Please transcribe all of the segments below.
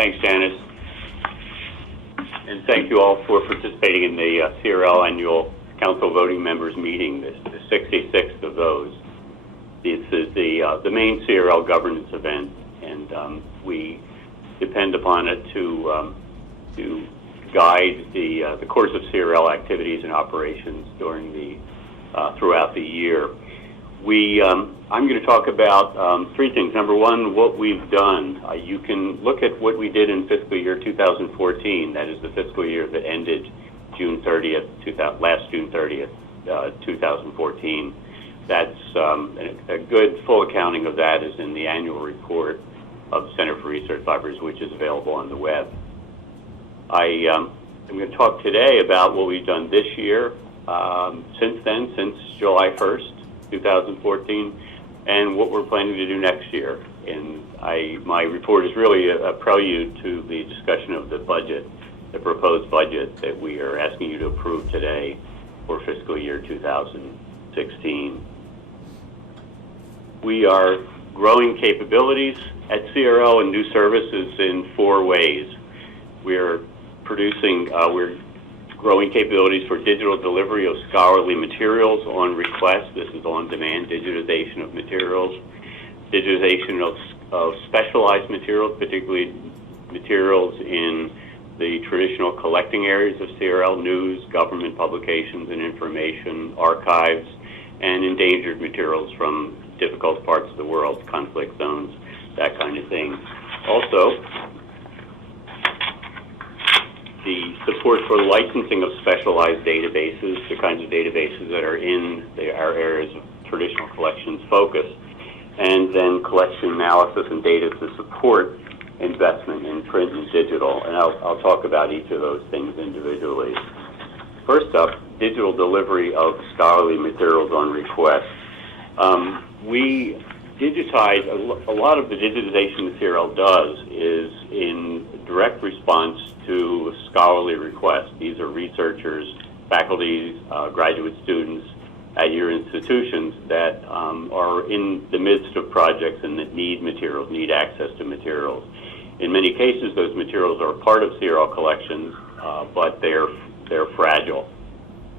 Thanks, Janice. And thank you all for participating in the CRL Annual Council Voting Members Meeting, the 66th of those. This is the main CRL governance event, and we depend upon it to guide the course of CRL activities and operations during throughout the year. I'm going to talk about three things. Number one, what we've done. You can look at what we did in fiscal year 2014. That is the fiscal year that ended June 30th, last June 30th, 2014. That's a good full accounting of that is in the annual report of the Center for Research Libraries, which is available on the web. I'm going to talk today about what we've done this year, since July 1st, 2014, and what we're planning to do next year. And my report is really a prelude to the discussion of the budget, the proposed budget that we are asking you to approve today for fiscal year 2016. We are growing capabilities at CRL and new services in four ways. We're growing capabilities for digital delivery of scholarly materials on request. This is on-demand digitization of materials. Digitization of specialized materials, particularly materials in the traditional collecting areas of CRL, news, government publications and information, archives, and endangered materials from difficult parts of the world, conflict zones, that kind of thing. Also, the support for licensing of specialized databases, the kinds of databases that are in our areas of traditional collections focus, and then collection analysis and data to support investment in print and digital. And I'll talk about each of those things individually. First up, digital delivery of scholarly materials on request. We digitize, a lot of the digitization that CRL does is in direct response to scholarly requests. These are researchers, faculty, graduate students at your institutions that are in the midst of projects and that need materials, need access to materials. In many cases, those materials are part of CRL collections, but they're fragile.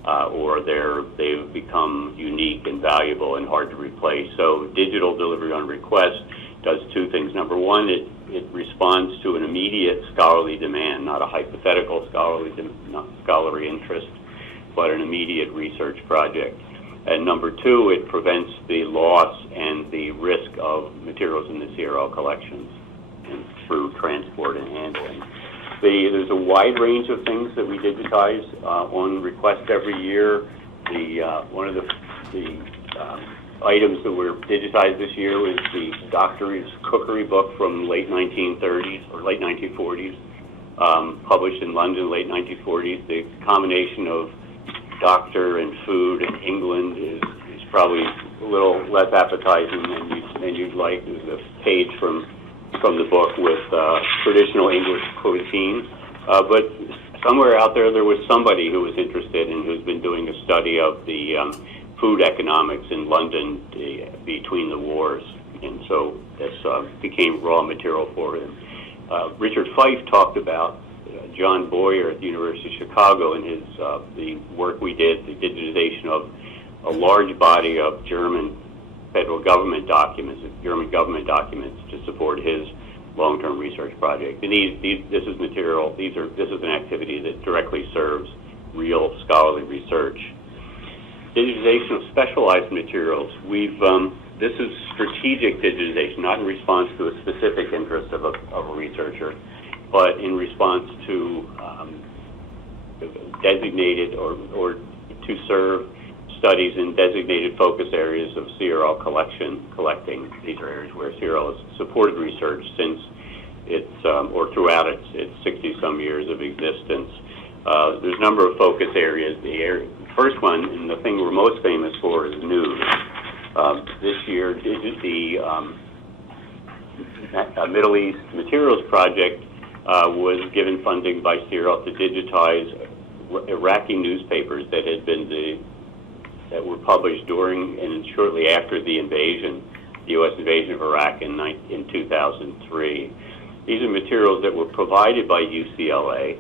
Or they've become unique and valuable and hard to replace. So digital delivery on request does two things. Number one, it responds to an immediate scholarly demand, not a hypothetical scholarly interest, but an immediate research project. And number two, it prevents the loss and the risk of materials in the CRL collections and through transport and handling. There's a wide range of things that we digitize on request every year. One of the items that were digitized this year was the Doctor's Cookery book from late 1930s or late 1940s, published in London, late 1940s. The combination of doctor and food in England is probably a little less appetizing than you'd like. There's a page from the book with traditional English cuisine, but somewhere out there was somebody who was interested and who's been doing a study of the food economics in London between the wars, and so this became raw material for him. Richard Fife talked about John Boyer at the University of Chicago and his the work we did, the digitization of a large body of German federal government documents, German government documents, to support his long-term research project. And this is material. This is an activity that directly serves real scholarly research. Digitization of specialized materials. This is strategic digitization, not in response to a specific interest of a researcher, but in response to designated or to serve studies in designated focus areas of CRL collecting. These are areas where CRL has supported research since or throughout its 60-some years of existence. There's a number of focus areas. The first one, and the thing we're most famous for, is news. This year, the Middle East Materials Project was given funding by CRL to digitize Iraqi newspapers that were published during and shortly after the U.S. invasion of Iraq in 2003. These are materials that were provided by UCLA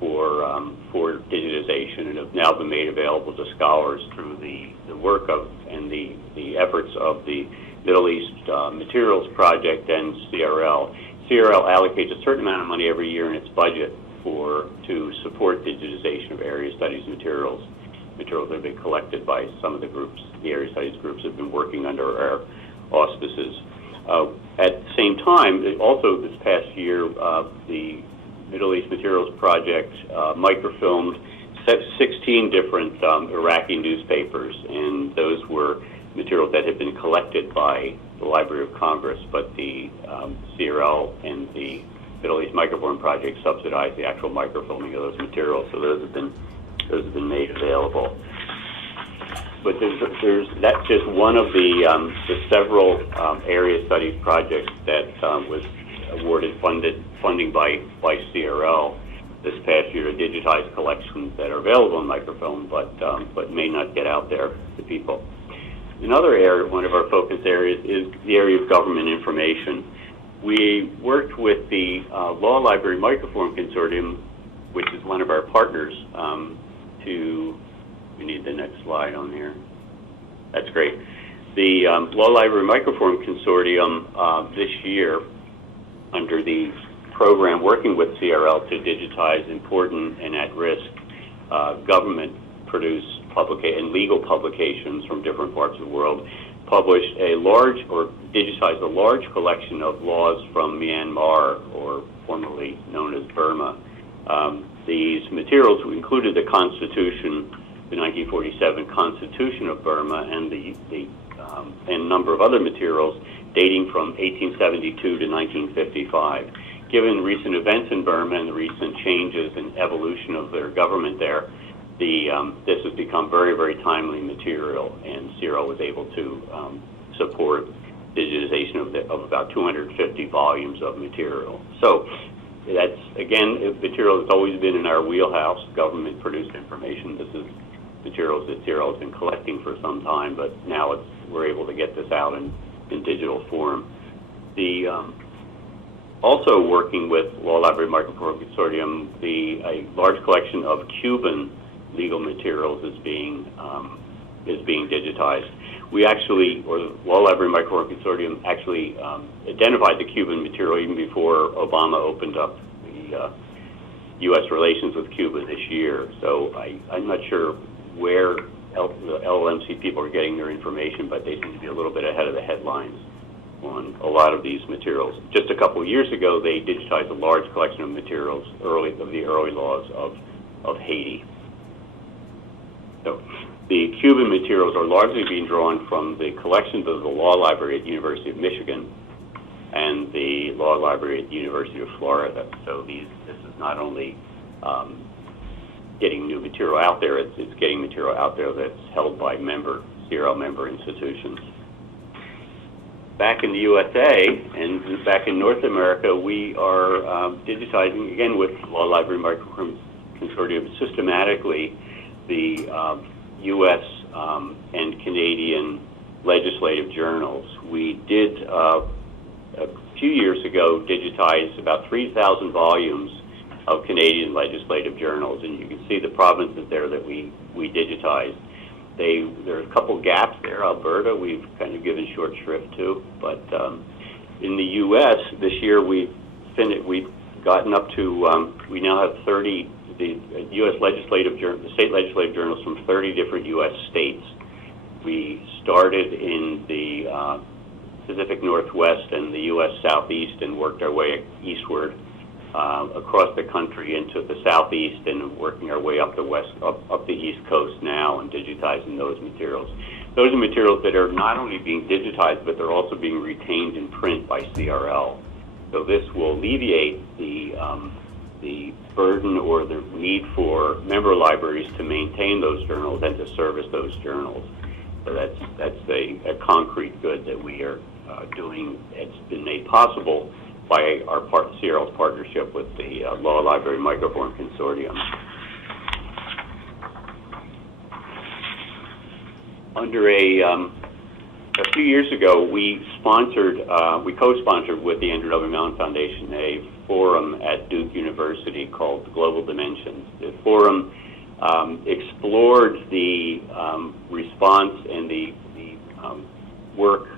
for digitization and have now been made available to scholars through the work of and the efforts of the Middle East Materials Project and CRL. CRL allocates a certain amount of money every year in its budget to support digitization of area studies materials. Materials that have been collected by some of the groups, the area studies groups have been working under our auspices. At the same time, also this past year, the Middle East Materials Project microfilmed 16 different Iraqi newspapers, and those were materials that had been collected by the Library of Congress, but the CRL and the Middle East Microfilm Project subsidized the actual microfilming of those materials, so those have been made available. But that's just one of the several area studies projects that was awarded funding by CRL this past year to digitize collections that are available in microfilm, but may not get out there to people. Another area, one of our focus areas, is the area of government information. We worked with the Law Library Microform Consortium, which is one of our partners, we need the next slide on here. That's great. The Law Library Microform Consortium this year, under the program working with CRL to digitize important and at-risk government-produced and legal publications from different parts of the world, published digitized a large collection of laws from Myanmar, or formerly known as Burma. These materials included the Constitution, the 1947 Constitution of Burma, and and a number of other materials dating from 1872 to 1955. Given recent events in Burma and the recent changes and evolution of their government there, this has become very, very timely material, and CRL was able to support digitization of about 250 volumes of material. So that's, again, material that's always been in our wheelhouse, government-produced information. This is materials that CRL has been collecting for some time, but now we're able to get this out in digital form. Also working with Law Library Microform Consortium, a large collection of Cuban legal materials is being digitized. We actually, or the Law Library Microform Consortium, actually identified the Cuban material even before Obama opened up the U.S. relations with Cuba this year. So I'm not sure where the LLMC people are getting their information, but they seem to be a little bit ahead of the headlines on a lot of these materials. Just a couple of years ago, they digitized a large collection of materials of the early laws of Haiti. So the Cuban materials are largely being drawn from the collections of the Law Library at the University of Michigan and the Law Library at the University of Florida. So this is not only getting new material out there, it's getting material out there that's held by CRL member institutions. Back in the USA and back in North America, we are digitizing, again with Law Library Microform Consortium, systematically the U.S. And Canadian legislative journals. We did, a few years ago, digitize about 3,000 volumes of Canadian legislative journals, and you can see the provinces there that we digitized. There are a couple gaps there. Alberta, we've kind of given short shrift to, but in the U.S. this year we've gotten up to, we now have 30, the U.S. the state legislative journals from 30 different U.S. states. We started in the Pacific Northwest and the U.S. Southeast and worked our way eastward across the country into the Southeast and working our way up the East Coast now and digitizing those materials. Those are materials that are not only being digitized, but they're also being retained in print by CRL. So this will alleviate the burden or the need for member libraries to maintain those journals and to service those journals. So that's a concrete good that we are doing. It's been made possible by our CRL's partnership with the Law Library Microform Consortium. Under A few years ago, we co-sponsored with the Andrew W. Mellon Foundation a forum at Duke University called Global Dimensions. The forum explored the response and the work,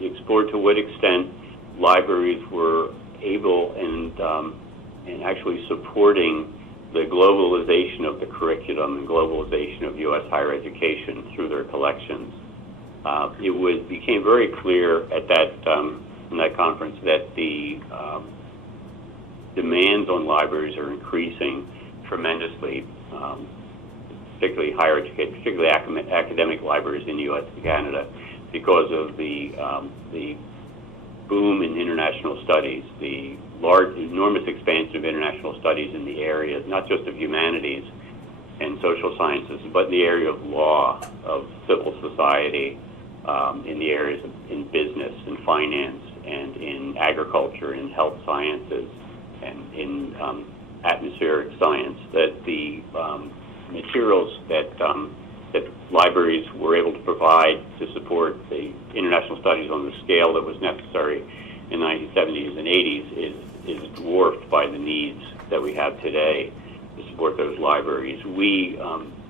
explored to what extent libraries were able and actually supporting the globalization of the curriculum and globalization of U.S. higher education through their collections. It became very clear at in that conference that the demands on libraries are increasing tremendously, particularly higher education, particularly academic libraries in the U.S. and Canada, because of the boom in international studies, the enormous expansion of international studies in the areas, not just of humanities and social sciences, but in the area of law, of civil society, in the areas in business and finance and in agriculture and health sciences and in atmospheric science, that the materials that libraries were able to provide to support the international studies on the scale that was necessary in the 1970s and 80s is dwarfed by the needs that we have today to support those libraries. We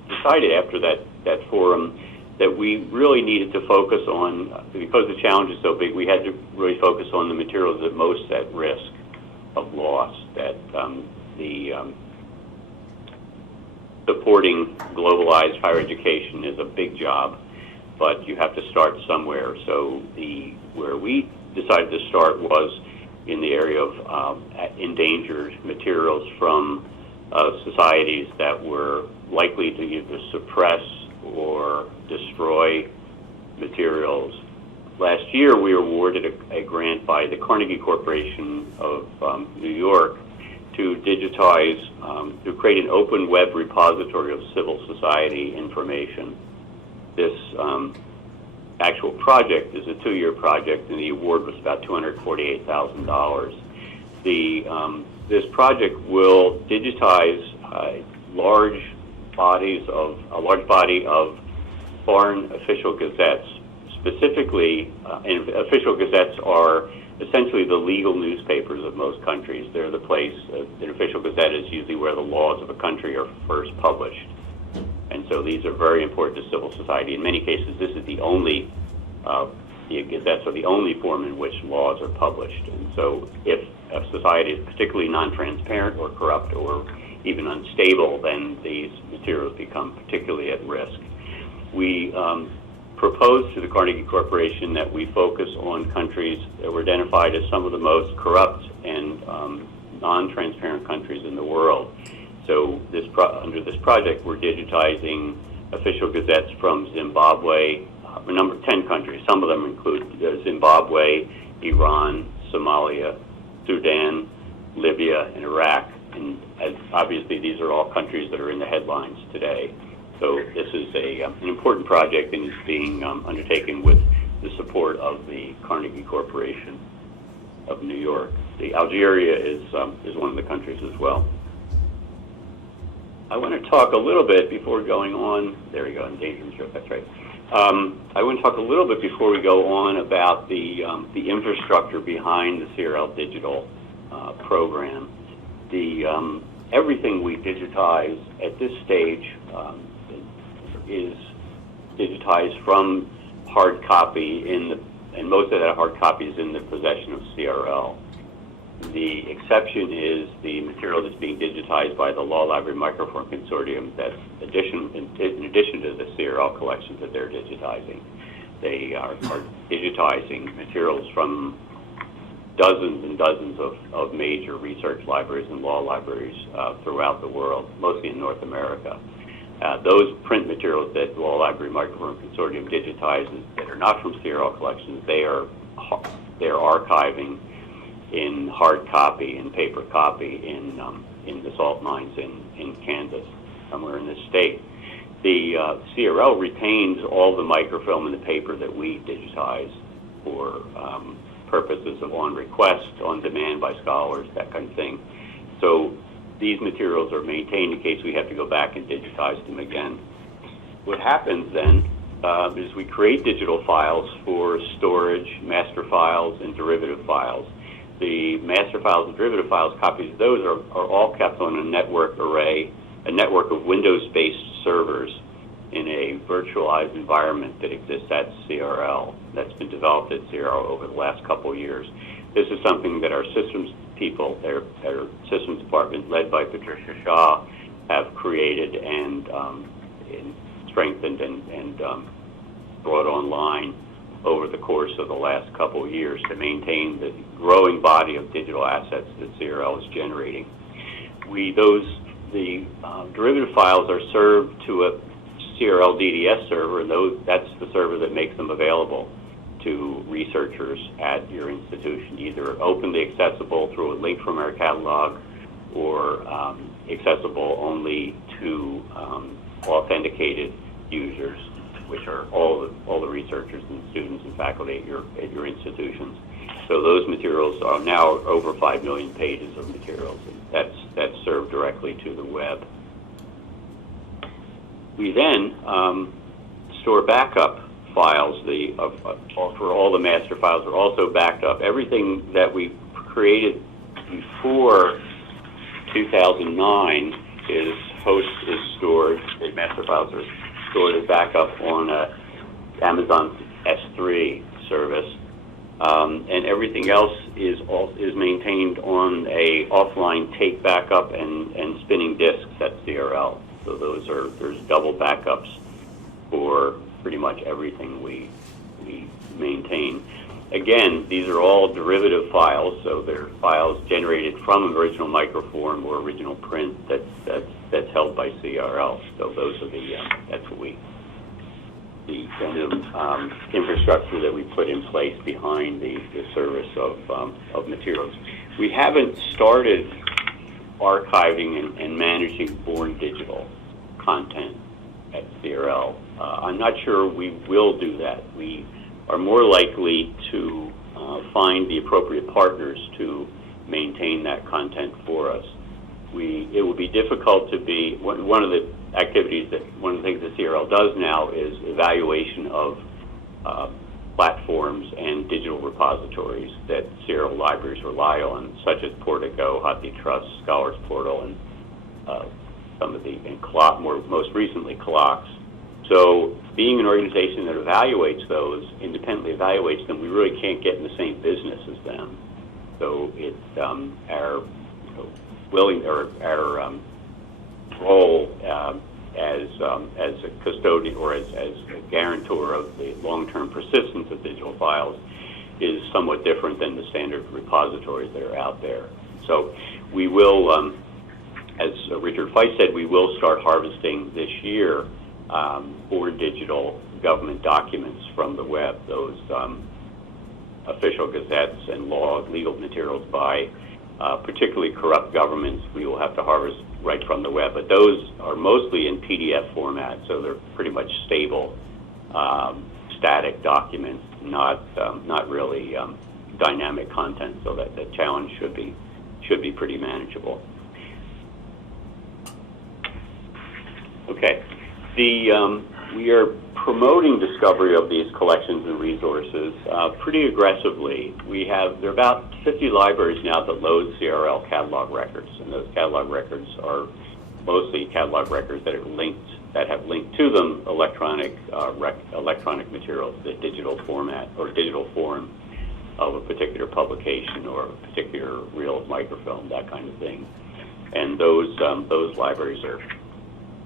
decided after that forum that we really needed to focus on, because the challenge is so big, we had to really focus on the materials that most at risk of loss, that supporting globalized higher education is a big job, but you have to start somewhere. So where we decided to start was in the area of endangered materials from societies that were likely to either suppress or destroy materials. Last year, we were awarded a grant by the Carnegie Corporation of New York to digitize, to create an open web repository of civil society information. This actual project is a 2-year project, and the award was about $248,000. This project will digitize a large body of foreign official gazettes. Specifically, and official gazettes are essentially the legal newspapers of most countries. They're the place, an official gazette is usually where the laws of a country are first published. And so these are very important to civil society. In many cases, this is the only, the gazettes are the only form in which laws are published. And so if a society is particularly non-transparent or corrupt or even unstable, then these materials become particularly at risk. We proposed to the Carnegie Corporation that we focus on countries that were identified as some of the most corrupt and non-transparent countries in the world. So under this project, we're digitizing official gazettes from Zimbabwe, a number of 10 countries. Some of them include Zimbabwe, Iran, Somalia, Sudan, Libya, and Iraq. And obviously, these are all countries that are in the headlines today. So this is an important project, and it's being undertaken with the support of the Carnegie Corporation of New York. Algeria is one of the countries as well. I want to talk a little bit before going on. There we go, endangered material. That's right. I want to talk a little bit before we go on about the infrastructure behind the CRL digital program. Everything we digitize at this stage is digitized from hard copy and most of that hard copy is in the possession of CRL. The exception is the material that's being digitized by the Law Library Microfilm Consortium. That's in addition to the CRL collections that they're digitizing. They are digitizing materials from dozens and dozens of major research libraries and law libraries throughout the world, mostly in North America. Those print materials that the Law Library Microfilm Consortium digitizes that are not from CRL collections, they're archiving in hard copy and paper copy in the salt mines in Kansas, somewhere in this state. The CRL retains all the microfilm and the paper that we digitize for purposes of on request, on demand by scholars, that kind of thing. So these materials are maintained in case we have to go back and digitize them again. What happens then is we create digital files for storage, master files, and derivative files. The master files and derivative files, copies of those are all kept on a network array, a network of Windows-based servers in a virtualized environment that exists at CRL, that's been developed at CRL over the last couple of years. This is something that our systems people, their systems department led by Patricia Shaw, have created and strengthened and brought online over the course of the last couple of years to maintain the growing body of digital assets that CRL is generating. The derivative files are served to a CRL DDS server, and that's the server that makes them available to researchers at your institution, either openly accessible through a link from our catalog or accessible only to authenticated users, which are all the researchers and students and faculty at your institutions. So those materials are now over 5 million pages of materials, and that's served directly to the web. We then store backup files. For all the master files are also backed up. Everything that we created before 2009 is stored. The master files are stored as backup on Amazon S3 service, and everything else is maintained on a offline tape backup and spinning disks at CRL. So there's double backups for pretty much everything we maintain. Again, these are all derivative files, so they're files generated from original microform or original print that's held by CRL. So those are that's what the kind of infrastructure that we put in place behind the service of materials. We haven't started archiving and managing born digital content at CRL. I'm not sure we will do that. We are more likely to find the appropriate partners to maintain that content for us. It would be difficult to be, one of the things that CRL does now is evaluation of platforms and digital repositories that CRL libraries rely on, such as Portico, HathiTrust, Scholars Portal, and most recently CLOCKS. So being an organization that independently evaluates them, we really can't get in the same business as them. So it's our role as a custodian or as a guarantor of the long-term persistence of digital files is somewhat different than the standard repositories that are out there. So we will, as Richard Feist said, we will start harvesting this year born digital government documents from the web, those official gazettes and legal materials by particularly corrupt governments. We will have to harvest right from the web, but those are mostly in PDF format, so they're pretty much stable, static documents, not really dynamic content. So that the challenge should be pretty manageable. Okay, we are promoting discovery of these collections and resources pretty aggressively. There are about 50 libraries now that load CRL catalog records, and those catalog records are mostly catalog records that have linked to them electronic materials, the digital format or digital form of a particular publication or a particular reel of microfilm, that kind of thing. And those libraries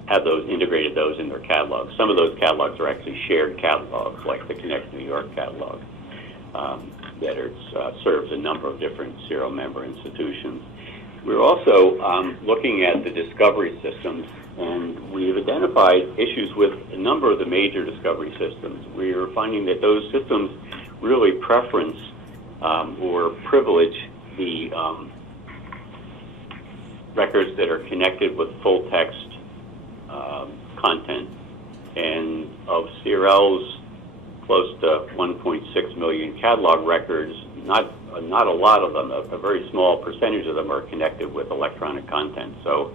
have integrated those in their catalogs. Some of those catalogs are actually shared catalogs, like the Connect New York catalog, that serves a number of different CRL member institutions. We're also looking at the discovery systems, and we've identified issues with a number of the major discovery systems. We're finding that those systems really preference or privilege the records that are connected with full text content, and of CRL's close to 1.6 million catalog records, not a lot of them, a very small percentage of them are connected with electronic content. So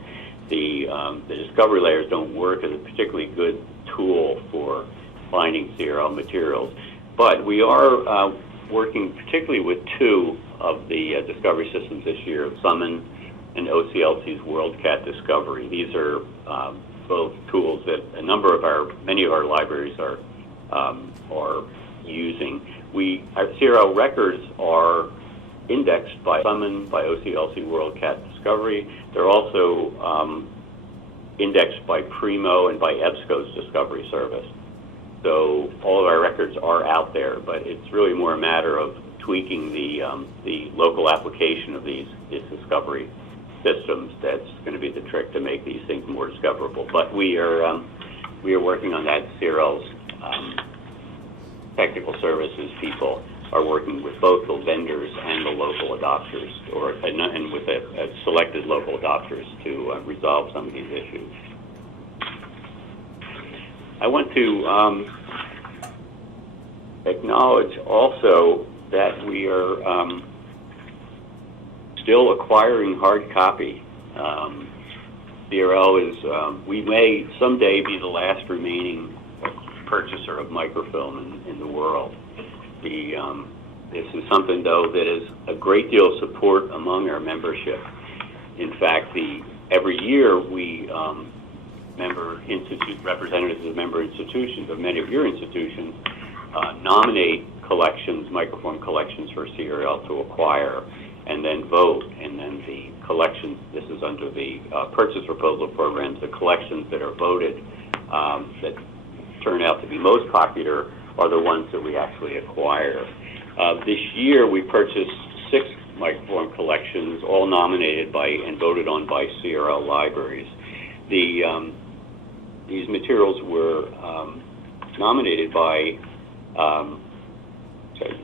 the discovery layers don't work as a particularly good tool for finding CRL materials. But we are working particularly with two of the discovery systems this year, Summon and OCLC's WorldCat Discovery. These are both tools that many of our libraries are using. Our CRL records are indexed by Summon, by OCLC WorldCat Discovery. They're also indexed by Primo and by EBSCO's Discovery Service. So all of our records are out there, but it's really more a matter of tweaking the local application of these discovery systems that's going to be the trick to make these things more discoverable. But we are working on that. CRL's technical services people are working with both the vendors and the local adopters, and with selected local adopters to resolve some of these issues. I want to acknowledge also that we are still acquiring hard copy. CRL is, we may someday be the last remaining purchaser of microfilm in the world. This is something, though, that is a great deal of support among our membership. In fact, every year we representatives of member institutions, of many of your institutions, nominate collections, microfilm collections for CRL to acquire, and then vote. And then the collections, this is under the purchase proposal programs, the collections that are voted that turn out to be most popular are the ones that we actually acquire. This year we purchased 6 microfilm collections, all nominated by and voted on by CRL libraries. These materials were nominated by,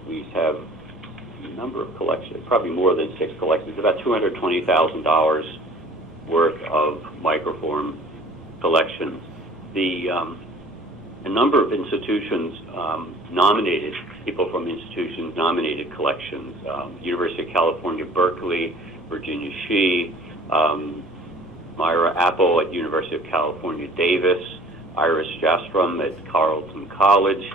we have a number of collections, probably more than 6 collections, about $220,000 worth of microfilm collections. A number of institutions nominated, people from institutions nominated collections. University of California, Berkeley, Virginia Shi, Myra Apple at University of California, Davis, Iris Jastrom at Carleton College,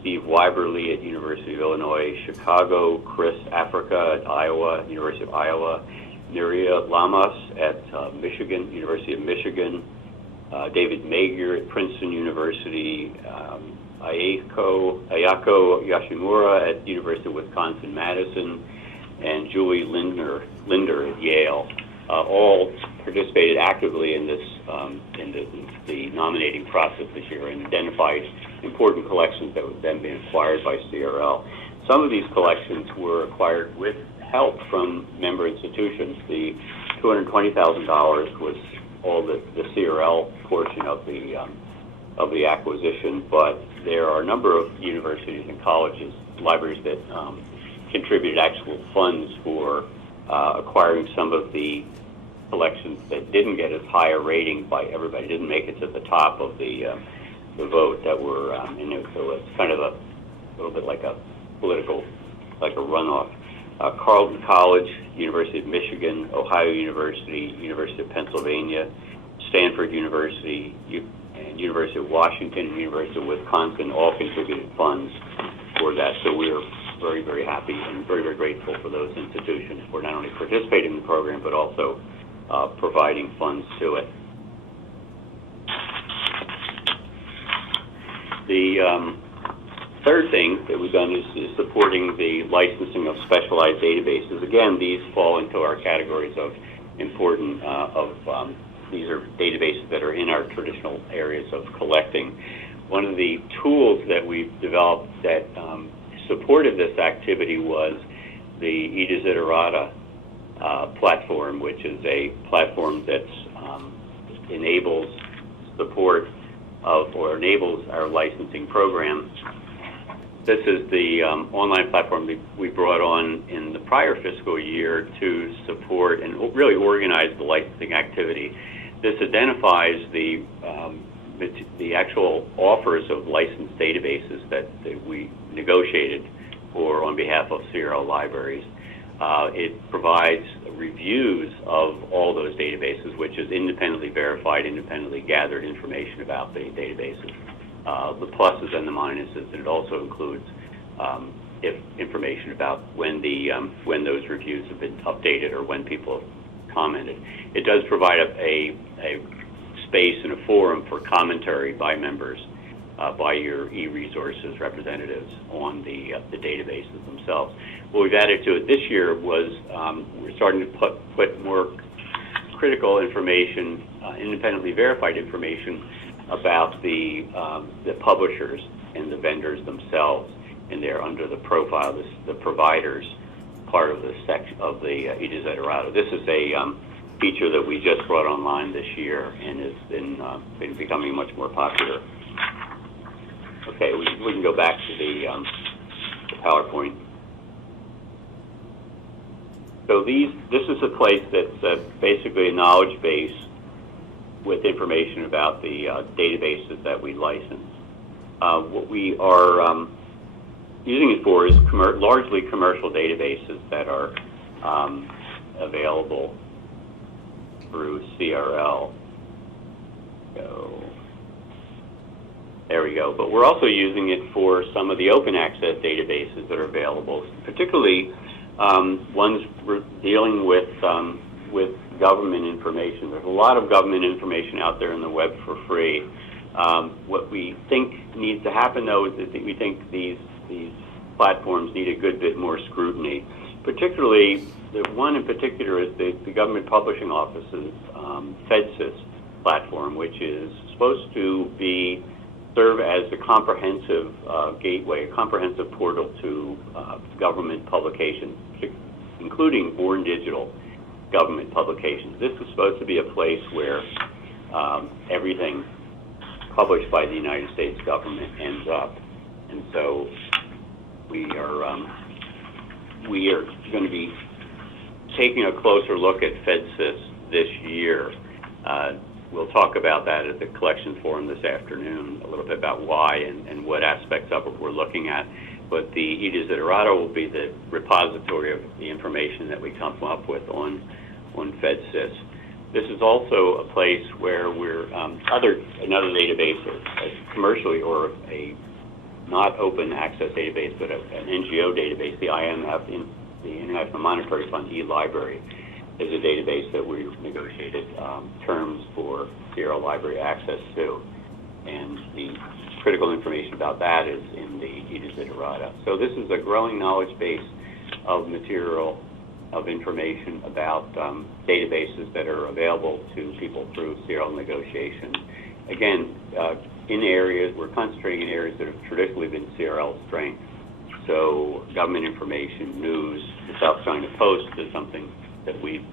Steve Weiberly at University of Illinois, Chicago, Chris Africa at University of Iowa, Neria Lamas at Michigan, University of Michigan, David Magyar at Princeton University, Ayako Yashimura at University of Wisconsin-Madison, and Julie Linder at Yale. All participated actively in this the nominating process this year and identified important collections that would then be acquired by CRL. Some of these collections were acquired with help from member institutions. The $220,000 was all the CRL portion of the acquisition, but there are a number of universities and colleges, libraries that contributed actual funds for acquiring some of the collections that didn't get as high a rating by everybody, didn't make it to the top of the vote that were in it. So it's kind of a little bit like a political, like a runoff. Carleton College, University of Michigan, Ohio University, University of Pennsylvania, Stanford University, and University of Washington and University of Wisconsin all contributed funds for that. So we're very, very happy and very, very grateful for those institutions for not only participating in the program, but also providing funds to it. The third thing that we've done is supporting the licensing of specialized databases. Again, these fall into our categories of important, these are databases that are in our traditional areas of collecting. One of the tools that we've developed that supported this activity was the eDesiderata platform, which is a platform that enables support of, or enables our licensing program. This is the online platform that we brought on in the prior fiscal year to support and really organize the licensing activity. This identifies the actual offers of licensed databases that we negotiated for on behalf of CRL libraries. It provides reviews of all those databases, which is independently verified, independently gathered information about the databases. the pluses and the minuses, and it also includes if information about when those reviews have been updated or when people have commented. It does provide a space and a forum for commentary by members, by your e-resources representatives on the databases themselves. What we've added to it this year was we're starting to put more critical information, independently verified information about the publishers and the vendors themselves, and they're under the profile, the providers part of the section of the EDIS Errata. This is a feature that we just brought online this year and has been becoming much more popular. Okay, we can go back to the PowerPoint. So this is a place that's basically a knowledge base with information about the databases that we license. What we are using it for is largely commercial databases that are available through CRL. So there we go. But we're also using it for some of the open access databases that are available, particularly ones we're dealing with government information. There's a lot of government information out there in the web for free. What we think needs to happen, though, is that we think these platforms need a good bit more scrutiny. Particularly, the one in particular is the Government Publishing Office's FedSys platform, which is supposed to serve as a comprehensive gateway, a comprehensive portal to government publications, including born digital government publications. This is supposed to be a place where everything published by the United States government ends up. And so we are going to be taking a closer look at FedSys this year. We'll talk about that at the Collections Forum this afternoon, a little bit about why and what aspects of it we're looking at. But the EDIS Errata will be the repository of the information that we come up with on FedSys. This is also a place where we're another database, commercially or a not open access database, but an NGO database, the IMF, the International Monetary Fund e-Library, is a database that we negotiated terms for CRL library access to, and the critical information about that is in the EDIS Errata. So this is a growing knowledge base of material, of information about databases that are available to people through CRL negotiation. Again, in areas, we're concentrating in areas that have traditionally been CRL strength. So government information, news, the South China Post is something that we've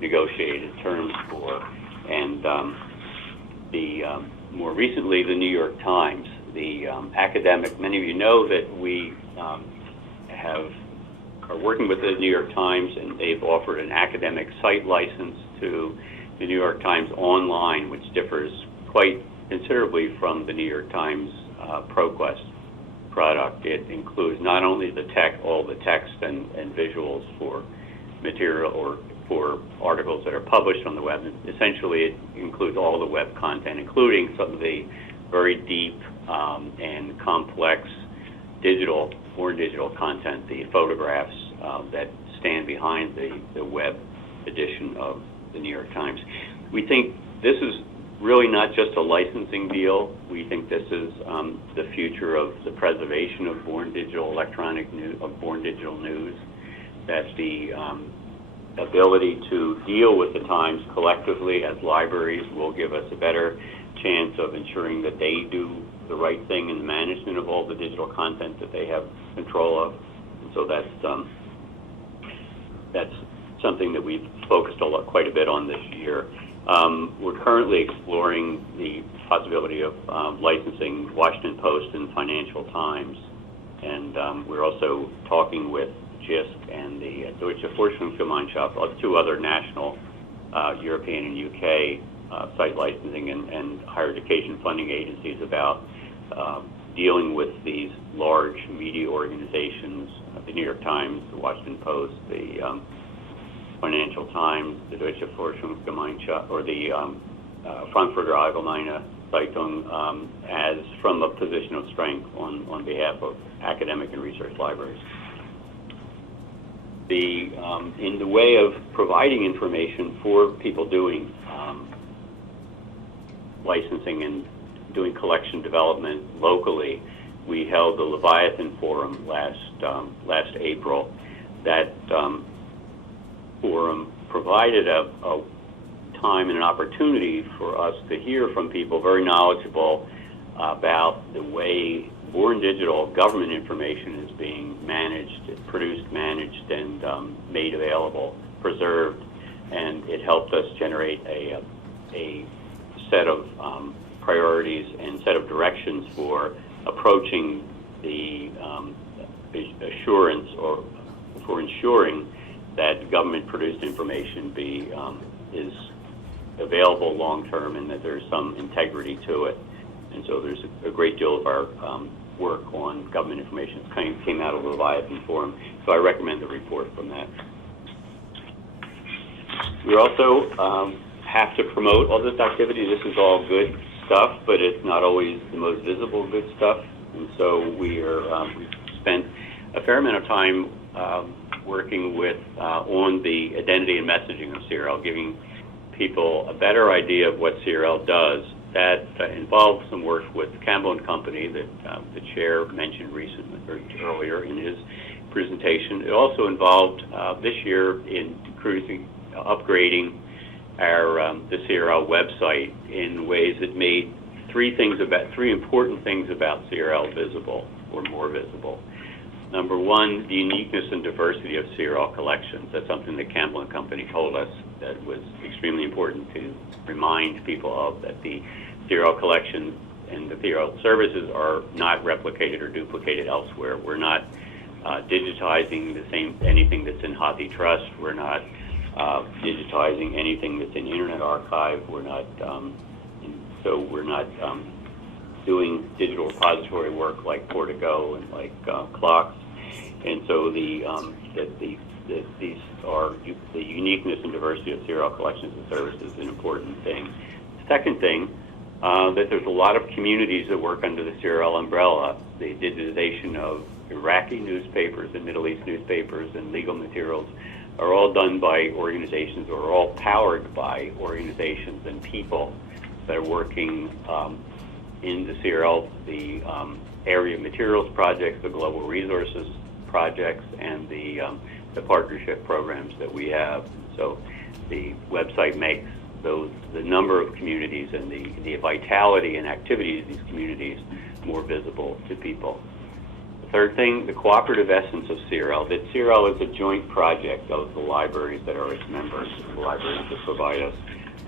negotiated terms for. And more recently, the New York Times, the academic, many of you know that we are working with the New York Times, and they've offered an academic site license to the New York Times Online, which differs quite considerably from the New York Times ProQuest product. It includes not only all the text and visuals for material or for articles that are published on the web. Essentially, it includes all the web content, including some of the very deep and complex more digital content, the photographs that stand behind the web edition of the New York Times. We think this is really not just a licensing deal. We think this is the future of the preservation of born digital electronic news, of born digital news, that the ability to deal with the Times collectively as libraries will give us a better chance of ensuring that they do the right thing in the management of all the digital content that they have control of. And so that's something that we've focused quite a bit on this year. We're currently exploring the possibility of licensing Washington Post and Financial Times, and we're also talking with JISC and the Deutsche Forschungsgemeinschaft, two other national European and UK site licensing and higher education funding agencies about dealing with these large media organizations, the New York Times, the Washington Post, the Financial Times, the Deutsche Forschungsgemeinschaft, or the Frankfurter Allgemeine Zeitung as from a position of strength on behalf of academic and research libraries. In the way of providing information for people doing licensing and doing collection development locally, we held the Leviathan Forum last April. That forum provided a time and an opportunity for us to hear from people very knowledgeable about the way Born Digital government information is being managed, produced, managed, and made available, preserved, and it helped us generate a set of priorities and set of directions for approaching the assurance or for ensuring that government-produced information is available long-term and that there's some integrity to it. And so there's a great deal of our work on government information that came out of the Leviathan Forum. So I recommend the report from that. We also have to promote all this activity. This is all good stuff, but it's not always the most visible good stuff. And so we've spent a fair amount of time working with on the identity and messaging of CRL, giving people a better idea of what CRL does. That involved some work with Campbell & Company that the chair mentioned earlier in his presentation. It also involved this year in upgrading the CRL website in ways that made three important things about CRL visible or more visible. Number one, the uniqueness and diversity of CRL collections. That's something that Campbell & Company told us that was extremely important to remind people of, that the CRL collections and the CRL services are not replicated or duplicated elsewhere. We're not digitizing anything that's in HathiTrust. We're not digitizing anything that's in Internet Archive. We're not doing digital repository work like Portico and like Clocks. And so these are the uniqueness and diversity of CRL collections and services is an important thing. Second thing, that there's a lot of communities that work under the CRL umbrella. The digitization of Iraqi newspapers and Middle East newspapers and legal materials are all done by organizations or are all powered by organizations and people that are working in the CRL, the area materials projects, the global resources projects, and the partnership programs that we have. So the website makes the number of communities and the vitality and activity of these communities more visible to people. The third thing, the cooperative essence of CRL, that CRL is a joint project of the libraries that are its members, the libraries that provide us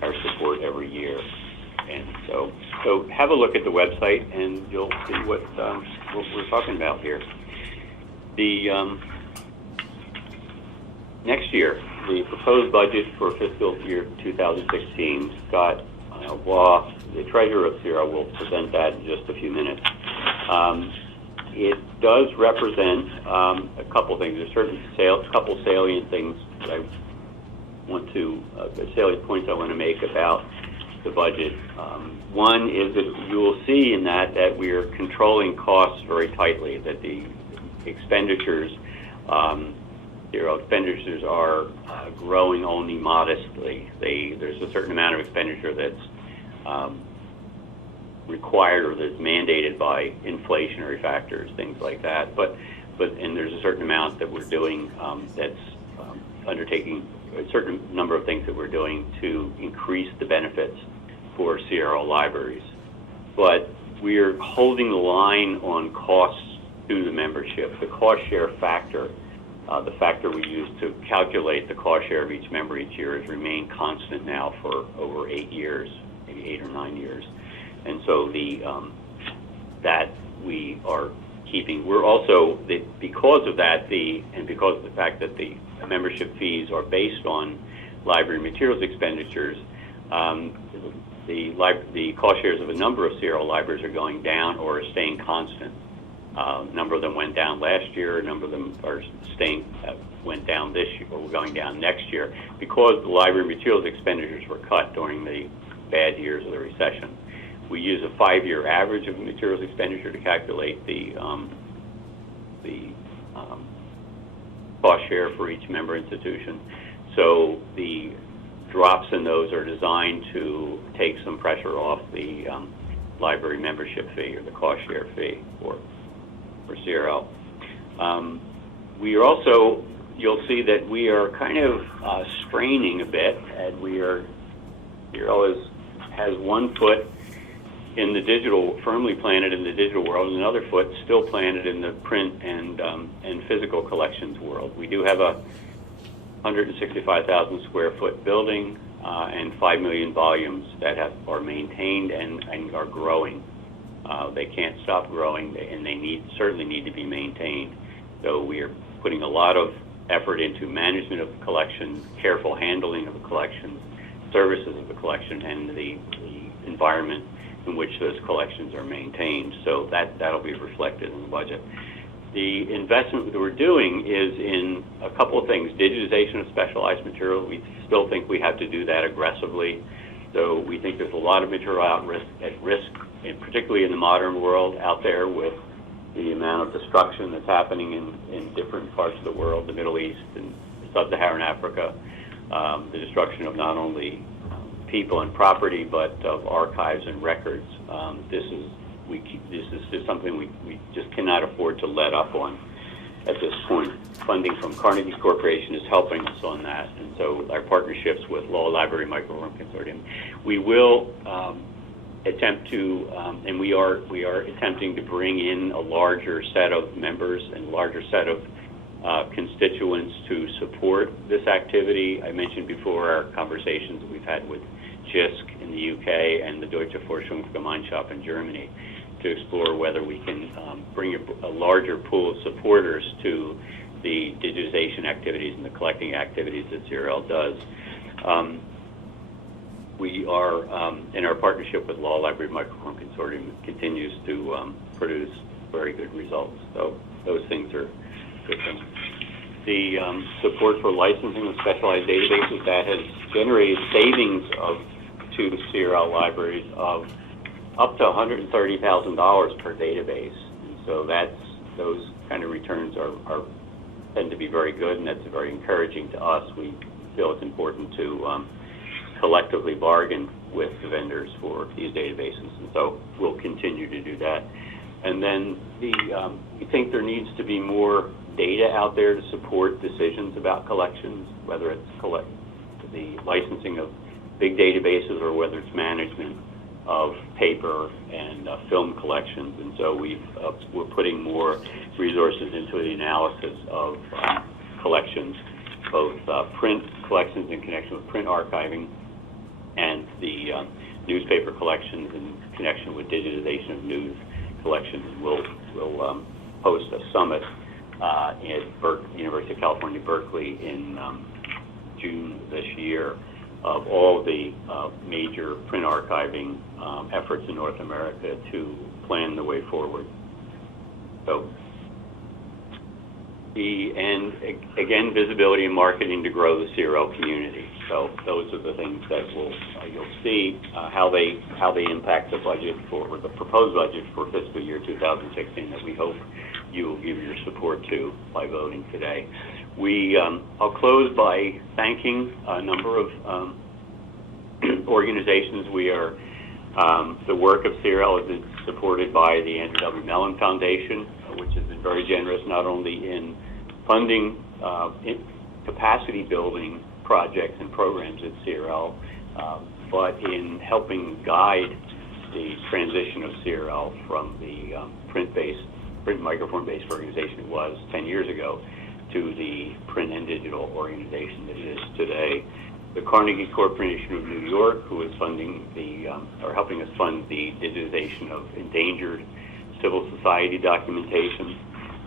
our support every year. And so have a look at the website and you'll see what we're talking about here. The next year, the proposed budget for fiscal year 2016, Scott Waugh, the treasurer of CRL, will present that in just a few minutes. It does represent a couple things. There's couple salient things that I want to, salient points I want to make about the budget. One is that you will see in that we are controlling costs very tightly, that the expenditures, expenditures are growing only modestly. There's a certain amount of expenditure that's required or that's mandated by inflationary factors, things like that. And there's a certain amount that we're doing that's undertaking a certain number of things that we're doing to increase the benefits for CRL libraries. But we're holding the line on costs to the membership. The cost share factor, the factor we use to calculate the cost share of each member each year, has remained constant now for over 8 years, maybe 8 or 9 years. And so that we are keeping. We're also, because of that, and because of the fact that the membership fees are based on library materials expenditures, the cost shares of a number of CRL libraries are going down or are staying constant. A number of them went down last year. A number of them are went down this year, or going down next year, because the library materials expenditures were cut during the bad years of the recession. We use a 5-year average of materials expenditure to calculate the cost share for each member institution. So the drops in those are designed to take some pressure off the library membership fee or the cost share fee for CRL. We are also, you'll see that we are kind of straining a bit, and CRL has one foot in the digital, firmly planted in the digital world, and another foot still planted in the print and physical collections world. We do have a 165,000 square foot building and 5 million volumes that are maintained and are growing. They can't stop growing, and they certainly need to be maintained. So we are putting a lot of effort into management of the collection, careful handling of the collections, services of the collection, and the environment in which those collections are maintained. So that'll be reflected in the budget. The investment that we're doing is in a couple of things. Digitization of specialized material. We still think we have to do that aggressively. So we think there's a lot of material at risk, and particularly in the modern world out there with the amount of destruction that's happening in different parts of the world, the Middle East and Sub-Saharan Africa, the destruction of not only people and property, but of archives and records. This is just something we just cannot afford to let up on at this point. Funding from Carnegie Corporation is helping us on that, and so our partnerships with Law Library Microfilm Consortium, we will attempt to, and we are attempting to bring in a larger set of members and larger set of constituents to support this activity. I mentioned before our conversations we've had with JISC in the UK and the Deutsche Forschungsgemeinschaft in Germany to explore whether we can bring a larger pool of supporters to the digitization activities and the collecting activities that CRL does. We are, in our partnership with Law Library Microfilm Consortium, continues to produce very good results. So those things are good things. The support for licensing of specialized databases, that has generated savings to CRL libraries of up to $130,000 per database. And so those kind of returns tend to be very good, and that's very encouraging to us. We feel it's important to collectively bargain with the vendors for these databases, and so we'll continue to do that. And then we think there needs to be more data out there to support decisions about collections, whether it's the licensing of big databases or whether it's management of paper and film collections. And so we're putting more resources into the analysis of collections, both print collections in connection with print archiving and the newspaper collections in connection with digitization of news collections. We'll host a summit at University of California, Berkeley in June this year of all the major print archiving efforts in North America to plan the way forward. So, and again, visibility and marketing to grow the CRL community. So those are the things that you'll see how they impact the budget for the proposed budget for fiscal year 2016 that we hope you will give your support to by voting today. I'll close by thanking a number of organizations. The work of CRL has been supported by the Andrew W. Mellon Foundation, which has been very generous not only in funding capacity building projects and programs at CRL, but in helping guide the transition of CRL from the print microform-based organization it was 10 years ago to the print and digital organization that it is today. The Carnegie Corporation of New York, who is funding helping us fund the digitization of endangered civil society documentation,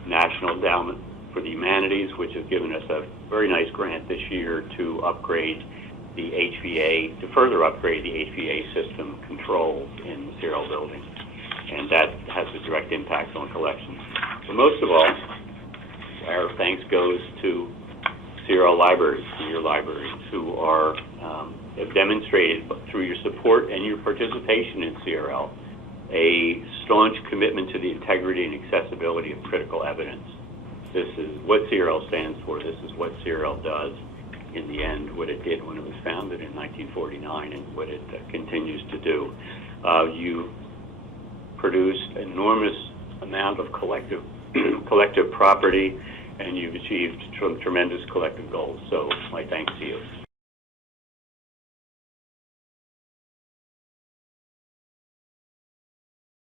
National Endowment for the Humanities, which has given us a very nice grant this year to upgrade the HVA, to further upgrade the HVA system controls in the CRL building. And that has a direct impact on collections. But most of all, our thanks goes to CRL libraries, your libraries, who are have demonstrated through your support and your participation in CRL a staunch commitment to the integrity and accessibility of critical evidence. This is what CRL stands for. This is what CRL does in the end, what it did when it was founded in 1949 and what it continues to do. You produced an enormous amount of collective property, and you've achieved tremendous collective goals. So my thanks to you.